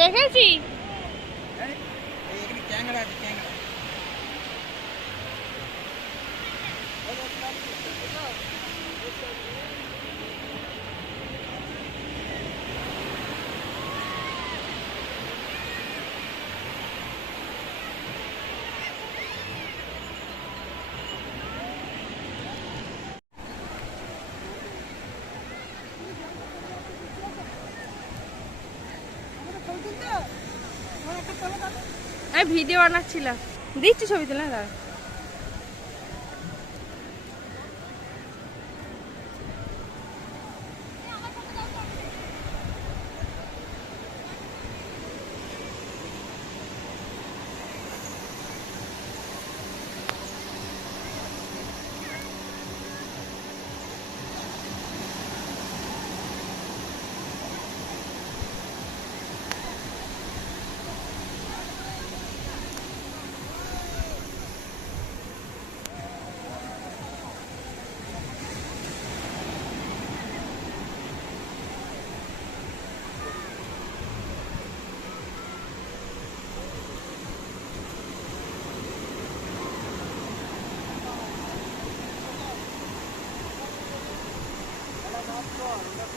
দেখেছি। ভিডিও বানাচ্ছিলাম। দিচ্ছি ছবি তুলে দাঁড়া।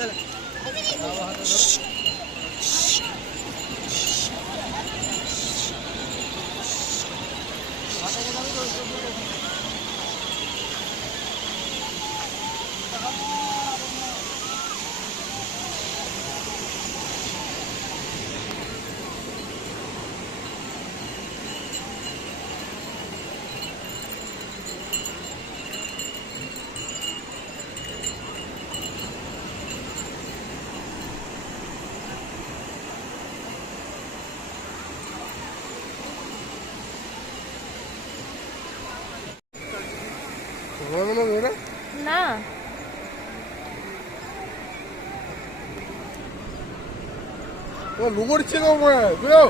না চল ধরো না। গো বুঝো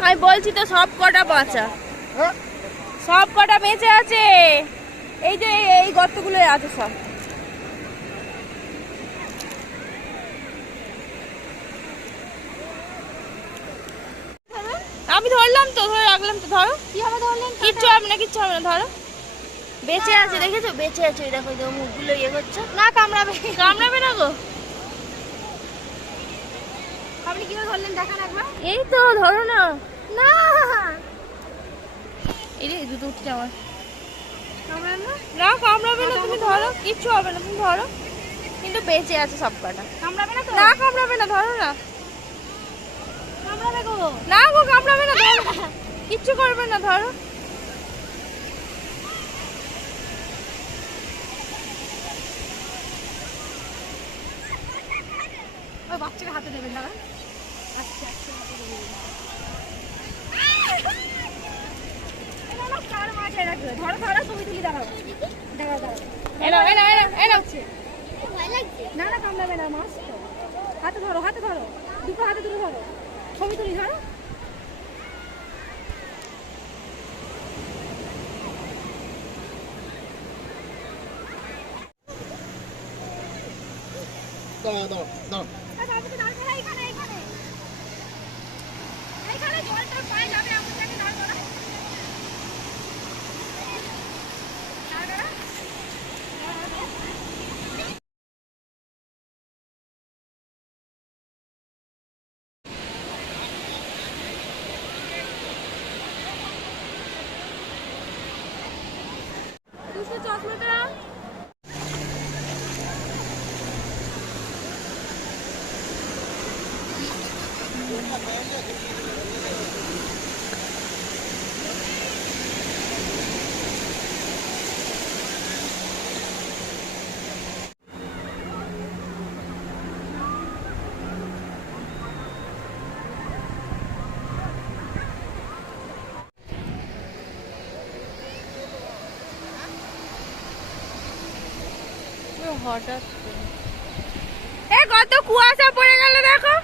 আমি বলছি তো সব কটা বাঁচা হ্যাঁ? সব কটা বেঁচে আছে। এই যে এই- গর্তগুলো আছে সব। আমি ধরলাম তো ধরে রাখলাম তো ধরো। কীভাবে ধরলেন? কিচ্ছু হবে না কিচ্ছু হবে না ধরো। বেঁচে আছে দেখেছ? বেঁচে আছে ওই দেখো মুখগুলো ইয়ে করছে না কামড়াবে। কামড়াবে না গো? আপনি কীভাবে ধরলেন দেখান একবার। এই তো ধরো না। না। এই রে দুটো উঠছে আমার না? না কামড়াবে না তুমি ধরো। কিচ্ছু হবে না তুমি ধরো। কিন্তু বেঁচে আছে সব কটা। কামড়াবে না না কামড়াবে না ধরো না। কামড়াবে গো। না গো কামড়াবে না ধরো। কিচ্ছু করবে না ধরো। ওই বাচ্চাকে হাতে দেবেন দাদা আচ্ছা আচ্ছা হাতে দেবেন। ধরো ধরো ছবি তুলি দাঁড়াও। দাঁড়াও দাঁড়াও। এলো এলো এলো এলো। না না কামড়াবে না মাছ হাতে ধরো হাতে ধরো। দুটো হাতে তুলে ধরো। ছবি তুলি ধরো। দাঁড়া দাঁড়া দাঁড়া চশমাটা। হঠাৎ। এ কত কুয়াশা পড়ে গেল দেখো